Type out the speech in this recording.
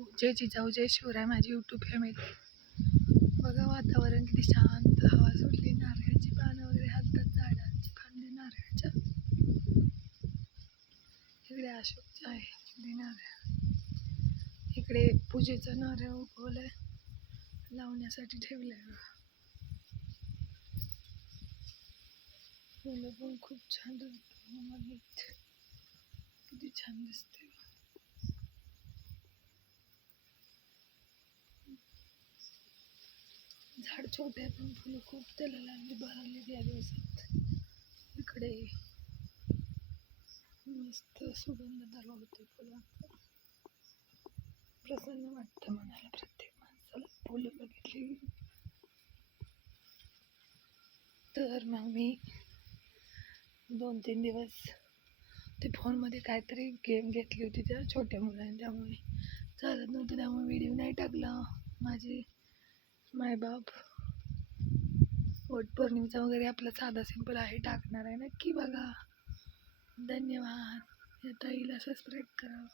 जय जिजाऊ जय शिवराय माझी YouTube family. बघा वातावरण किती शांत, हवा सुटली, नारळाची पानं वगैरे हातात, झाडांची फांदी नारळाच्या. इकडे अशोकचं आहे, इकडे नारळ, इकडे पूजेचं नारळ उगवलंय, लावण्यासाठी ठेवलंय. फुलं पण खूप छान दिसतात, किती छान दिसते. झाड छोटे आहे पण फुलं खूप त्याला लागली बहरली या दिवसात. इकडे मस्त सुगंध दरवळते फुलांचा, प्रसन्न वाटतं मनाला प्रत्येक माणसाला फुलं बघितली तर. मग मी 2-3 दिवस ते फोनमध्ये काहीतरी गेम घेतली होती त्या छोट्या मुलांनी, त्यामुळे चालत नव्हतं, त्यामुळे व्हिडिओ नाही टाकला. माझे मायबाप वटपौर्णिमेचा वगैरे आपला साधा सिंपल आहे, टाकणार आहे, नक्की बघा. धन्यवाद. या ताईला सबस्क्राईब करा.